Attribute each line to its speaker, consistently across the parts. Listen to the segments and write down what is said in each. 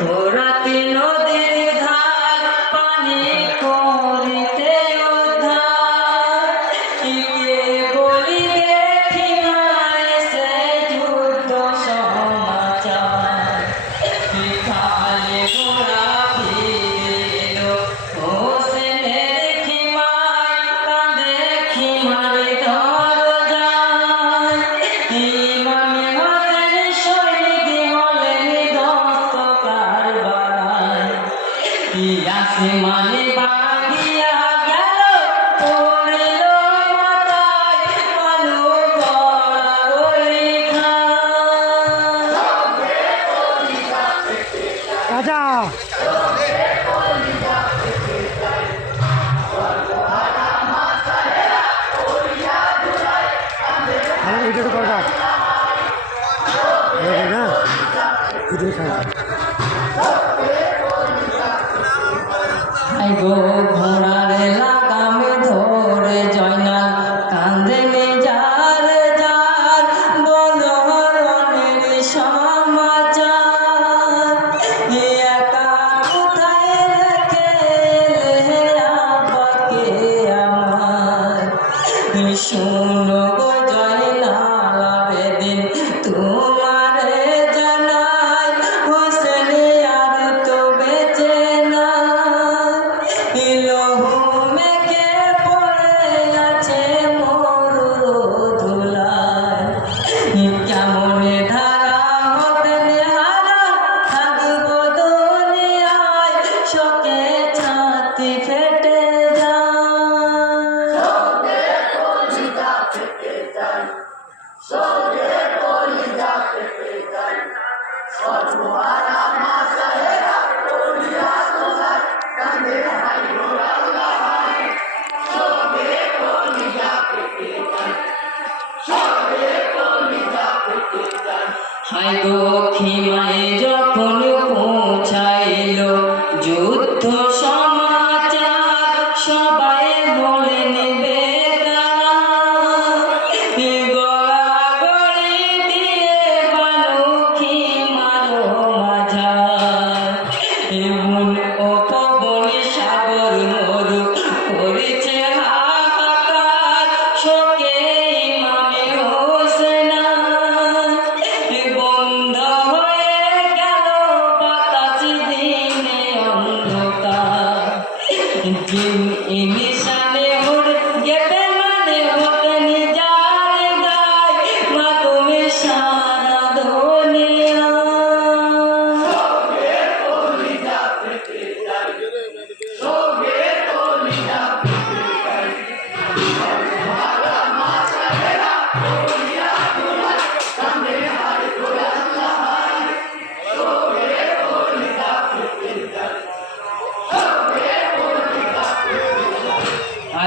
Speaker 1: ভোরাতে নদীর
Speaker 2: I
Speaker 1: go Hi, go, Kima.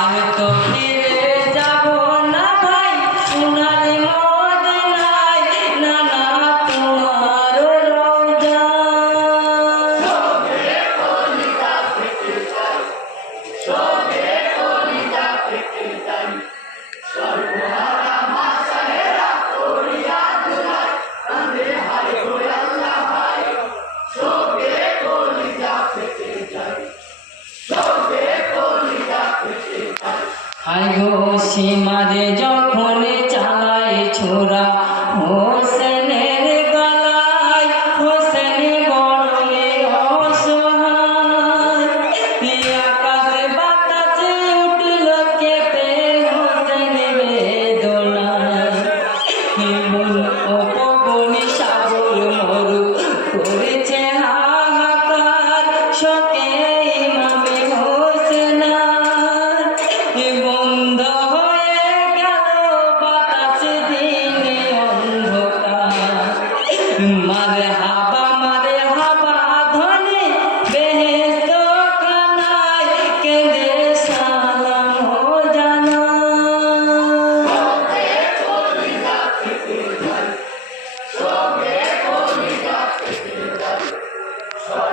Speaker 1: ആകെ আইগো সীমারে যখন চালায় ছোড়া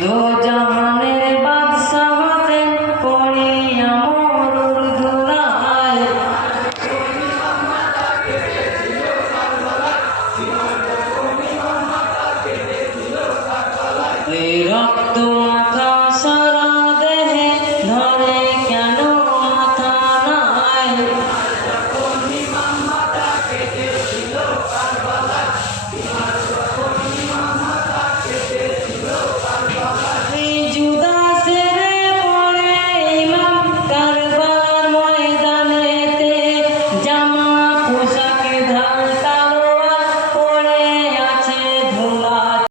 Speaker 1: до